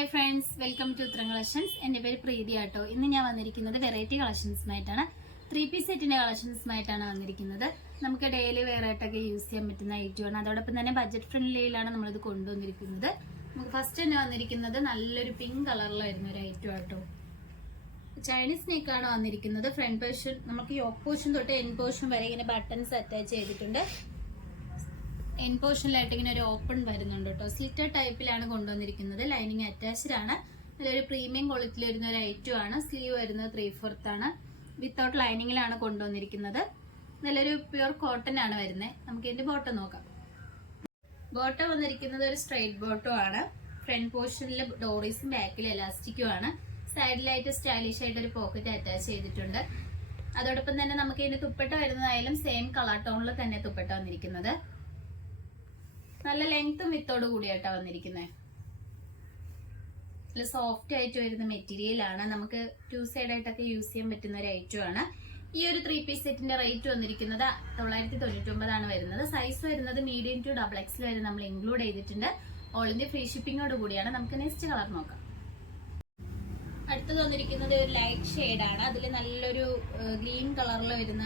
Hi friends, welcome to ഉത്തരം collections. എൻ്റെ പേര് പ്രീതി ആട്ടോ. ഇന്ന് ഞാൻ വന്നിരിക്കുന്നത് വെറൈറ്റി കളക്ഷൻസുമായിട്ടാണ്. 3 പീസ് സെറ്റിന്റെ കളക്ഷൻസുമായിട്ടാണ് വന്നിരിക്കുന്നത്. നമുക്ക് ഡെയിലി വെയർ ആയിട്ടൊക്കെ യൂസ് ചെയ്യാൻ പറ്റുന്ന ഐറ്റമാണ്. അതോടൊപ്പം തന്നെ ബഡ്ജറ്റ് ഫ്രണ്ട്ലിയിലാണ് നമ്മളിത് കൊണ്ടുവന്നിരിക്കുന്നത്. നമുക്ക് ഫസ്റ്റ് തന്നെ വന്നിരിക്കുന്നത് നല്ലൊരു പിങ്ക് കളറിലായിരുന്ന ഒരു ഐറ്റം ആട്ടോ. ചൈനീസ് നെക്കാണ് വന്നിരിക്കുന്നത്. ഫ്രണ്ട് പോർഷൻ നമുക്ക് യോക്ക് പോർഷൻ തൊട്ട് എൻ പോർഷൻ വരെ ഇങ്ങനെ ബട്ടൺസ് അറ്റാച്ച് ചെയ്തിട്ടുണ്ട്. എൻ പോർഷനിലായിട്ട് ഇങ്ങനെ ഒരു ഓപ്പൺ വരുന്നുണ്ട് കേട്ടോ. സ്ലിറ്റർ ടൈപ്പിലാണ് കൊണ്ടുവന്നിരിക്കുന്നത്. ലൈനിങ് അറ്റാച്ച്ഡ് ആണ്. നല്ലൊരു പ്രീമിയം ക്വാളിറ്റിയിൽ വരുന്ന ഒരു ഐറ്റം ആണ്. സ്ലീവ് വരുന്നത് 3/4 ആണ്. വിത്തൗട്ട് ലൈനിങ്ങിലാണ് കൊണ്ടുവന്നിരിക്കുന്നത്. നല്ലൊരു പ്യുർ കോട്ടൺ ആണ് വരുന്നത്. നമുക്ക് ഇതിന്റെ ബോട്ടം നോക്കാം. ബോട്ടം വന്നിരിക്കുന്നത് ഒരു സ്ട്രൈറ്റ് ബോട്ടം ആണ്. ഫ്രണ്ട് പോർഷനിൽ ഡോറീസും ബാക്കിൽ എലാസ്റ്റിക്കും ആണ്. സൈഡിലായിട്ട് സ്റ്റൈലിഷ് ആയിട്ട് ഒരു പോക്കറ്റ് അറ്റാച്ച് ചെയ്തിട്ടുണ്ട്. അതോടൊപ്പം തന്നെ നമുക്ക് ഇതിന്റെ തുപ്പട്ട വരുന്നതായാലും സെയിം കളർ ടോണിൽ തന്നെ തുപ്പട്ട വന്നിരിക്കുന്നത്. നല്ല ലെങ്ത്തും വിത്തോട് കൂടിയായിട്ടാണ് വന്നിരിക്കുന്നത്. നല്ല സോഫ്റ്റ് ആയിട്ട് വരുന്ന മെറ്റീരിയൽ ആണ്. നമുക്ക് 2 സൈഡ് ആയിട്ടൊക്കെ യൂസ് ചെയ്യാൻ പറ്റുന്ന ഒരു ഐറ്റം ആണ്. ഈ ഒരു 3 പീസ് സെറ്റിന്റെ റേറ്റ് വന്നിരിക്കുന്നത് 999 ആണ് വരുന്നത്. സൈസ് വരുന്നത് മീഡിയം ടു XXL വരെ നമ്മൾ ഇൻക്ലൂഡ് ചെയ്തിട്ടുണ്ട്. ഓൾ ഇന്ത്യ ഫ്രീ ഷിപ്പിംഗോട് കൂടിയാണ്. നമുക്ക് നെക്സ്റ്റ് കളർ നോക്കാം. അടുത്തത് വന്നിരിക്കുന്നത് ഒരു ലൈറ്റ് ഷെയ്ഡ് ആണ്. അതിൽ നല്ലൊരു ഗ്രീൻ കളറിൽ വരുന്ന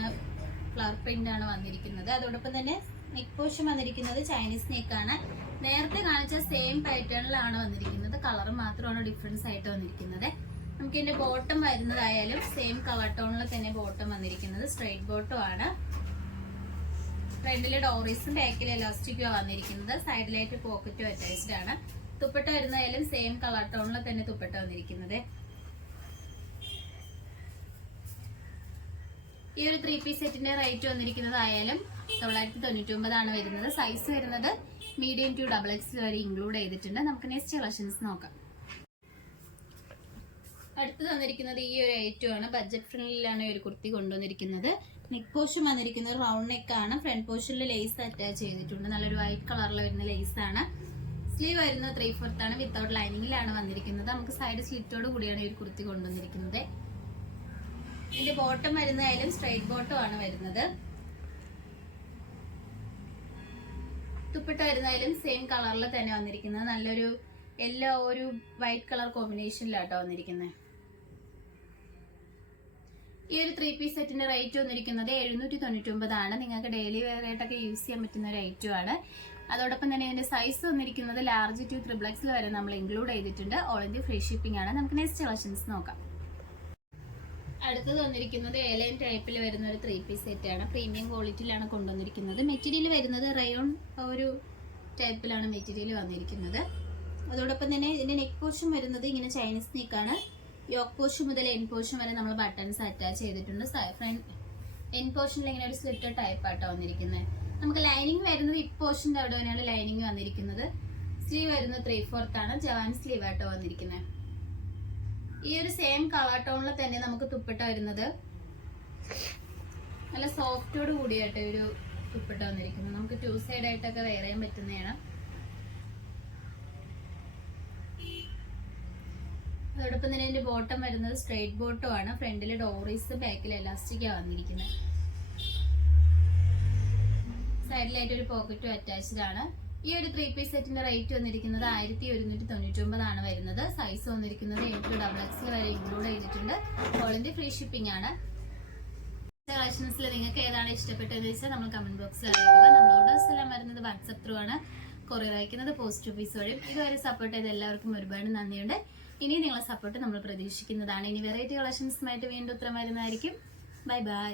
ഫ്ലവർ പ്രിന്റ് ആണ് വന്നിരിക്കുന്നത്. അതോടൊപ്പം തന്നെ നെക്ക് പോർഷൻ വന്നിരിക്കുന്നത് ചൈനീസ് നെക്കാണ്. നേരത്തെ കാണിച്ച സെയിം പാറ്റേണിലാണ് വന്നിരിക്കുന്നത്. കളർ മാത്രമാണ് ഡിഫറൻസ് ആയിട്ട് വന്നിരിക്കുന്നത്. നമുക്ക് ഇതിന്റെ ബോട്ടം വരുന്നതായാലും സെയിം കളർ ടോണിൽ തന്നെ ബോട്ടം വന്നിരിക്കുന്നത്. സ്ട്രൈറ്റ് ബോട്ടം ആണ്. ഫ്രണ്ടിലെ ഡോറീസും ബാക്കിൽ എലാസ്റ്റിക്കും വന്നിരിക്കുന്നത്. സൈഡിലായിട്ട് പോക്കറ്റും അറ്റാച്ച്ഡ് ആണ്. തുപ്പട്ട വരുന്നതായാലും സെയിം കളർ ടോണിൽ തന്നെ തുപ്പട്ട വന്നിരിക്കുന്നത്. ഈ ഒരു 3 പീസ് സെറ്റിന്റെ റേറ്റ് വന്നിരിക്കുന്നത് ആയാലും 999 ആണ് വരുന്നത്. സൈസ് വരുന്നത് മീഡിയം ടു XXL വരെ ഇൻക്ലൂഡ് ചെയ്തിട്ടുണ്ട്. നമുക്ക് നെക്സ്റ്റ് കളക്ഷൻസ് നോക്കാം. അടുത്ത് വന്നിരിക്കുന്നത് ഈ ഒരു ഐറ്റം ആണ്. ബഡ്ജറ്റ് ഫ്രണ്ട്ലിയിലാണ് ഈ ഒരു കുർത്തി കൊണ്ടുവന്നിരിക്കുന്നത്. നെക്ക് പോർഷൻ വന്നിരിക്കുന്നത് റൗണ്ട് നെക്ക് ആണ്. ഫ്രണ്ട് പോർഷനിൽ ലേസ് അറ്റാച്ച് ചെയ്തിട്ടുണ്ട്. നല്ലൊരു വൈറ്റ് കളറിൽ വരുന്ന ലേസ് ആണ്. സ്ലീവ് വരുന്നത് 3/4 ആണ്. വിത്തൗട്ട് ലൈനിങ്ങിലാണ് വന്നിരിക്കുന്നത്. നമുക്ക് സൈഡ് സ്ലിറ്റോട് കൂടിയാണ് ഈ ഒരു കുർത്തി കൊണ്ടുവന്നിരിക്കുന്നത്. ഇതിന്റെ ബോട്ടം വരുന്നതായാലും സ്ട്രൈറ്റ് ബോട്ടം ആണ് വരുന്നത്. തുപ്പട്ട വരുന്നതായാലും സെയിം കളറിൽ തന്നെ വന്നിരിക്കുന്നത്. നല്ലൊരു യെല്ലോ ഒരു വൈറ്റ് കളർ കോമ്പിനേഷനിലാട്ടോ വന്നിരിക്കുന്നത്. ഈ ഒരു 3 പീസ് സെറ്റിന്റെ റേറ്റ് വന്നിരിക്കുന്നത് 799 ആണ്. നിങ്ങൾക്ക് ഡെയിലി വെയർ ആയിട്ടൊക്കെ യൂസ് ചെയ്യാൻ പറ്റുന്ന ഒരു ഐറ്റം ആണ്. അതോടൊപ്പം തന്നെ ഇതിന്റെ സൈസ് വന്നിരിക്കുന്നത് ലാർജ് ടു XXL വരെ നമ്മൾ ഇൻക്ലൂഡ് ചെയ്തിട്ടുണ്ട്. ഓൾ ഇന്ത്യ ഫ്രീ ഷിപ്പിംഗ് ആണ്. നമുക്ക് നെക്സ്റ്റ് കളക്ഷൻസ് നോക്കാം. അടുത്തത് വന്നിരിക്കുന്നത് എലൈൻ ടൈപ്പിൽ വരുന്ന ഒരു 3 പീസ് സെറ്റ് ആണ്. പ്രീമിയം ക്വാളിറ്റിയിലാണ് കൊണ്ടുവന്നിരിക്കുന്നത്. മെറ്റീരിയൽ വരുന്നത് റയോൺ ഒരു ടൈപ്പിലാണ് മെറ്റീരിയൽ വന്നിരിക്കുന്നത്. അതോടൊപ്പം തന്നെ ഇതിന്റെ നെക്ക് പോർഷൻ വരുന്നത് ഇങ്ങനെ ചൈനീസ് നെക്കാണ്. യോക്ക് പോർഷൻ മുതൽ എൻ പോർഷൻ വരെ നമ്മൾ ബട്ടൺസ് അറ്റാച്ച് ചെയ്തിട്ടുണ്ട്. ഫ്രണ്ട് എൻ പോർഷനിൽ ഇങ്ങനെ ഒരു സ്ലിറ്റർ ടൈപ്പ് ആട്ടോ വന്നിരിക്കുന്നത്. നമുക്ക് ലൈനിങ് വരുന്നത് ഈ പോർഷന്റെ അവിടെ തന്നെയാണ് ലൈനിങ് വന്നിരിക്കുന്നത്. സ്ലീവ് വരുന്നത് 3/4 ആണ്. ജവാൻ സ്ലീവ് ആട്ടോ വന്നിരിക്കുന്നത്. ഈ ഒരു സെയിം കളർ ടോണിൽ തന്നെ നമുക്ക് തുപ്പട്ട വരുന്നത് നല്ല സോഫ്റ്റോട് കൂടിയായിട്ട് ഒരു തുപ്പട്ട വന്നിരിക്കുന്നത്. നമുക്ക് 2 സൈഡ് ആയിട്ടൊക്കെ വെയർ ചെയ്യാൻ പറ്റുന്നതാണ്. അതോടൊപ്പം തന്നെ ഇതിന്റെ ബോട്ടം വരുന്നത് സ്ട്രൈറ്റ് ബോട്ടം ആണ്. ഫ്രണ്ടിൽ ഡോറീസ് ബാക്കിൽ എലാസ്റ്റിക് വന്നിരിക്കുന്നത്. സൈഡിലായിട്ട് ഒരു പോക്കറ്റും അറ്റാച്ച്ഡ് ആണ്. ഈ ഒരു 3 പീസ് സെറ്റിന്റെ റേറ്റ് വന്നിരിക്കുന്നത് 1199 ആണ് വരുന്നത്. സൈസ് വന്നിരിക്കുന്നത് 8 to XXL വരെ ഇൻക്ലൂഡ് ചെയ്തിട്ടുണ്ട്. ഓൾ ഇന്ത്യ ഫ്രീ ഷിപ്പിംഗ് ആണ്. കളക്ഷൻസിൽ നിങ്ങൾക്ക് ഏതാണ് ഇഷ്ടപ്പെട്ടതെന്ന് വെച്ചാൽ നമ്മൾ കമന്റ് ബോക്സിൽ അറിയിക്കുക. നമ്മൾ ഓർഡേഴ്സ് എല്ലാം വരുന്നത് വാട്സ്ആപ്പ് ത്രൂ ആണ്. കൊറിയർ അയക്കുന്നത് പോസ്റ്റ് ഓഫീസ് വഴിയും. ഇതുവരെ സപ്പോർട്ട് ചെയ്ത എല്ലാവർക്കും ഒരുപാട് നന്ദിയുണ്ട്. ഇനി നിങ്ങളെ സപ്പോർട്ട് നമ്മൾ പ്രതീക്ഷിക്കുന്നതാണ്. ഇനി വെറൈറ്റി കളക്ഷൻസുമായിട്ട് വീണ്ടും ഉത്തരം വരുന്നതായിരിക്കും. Bye bye.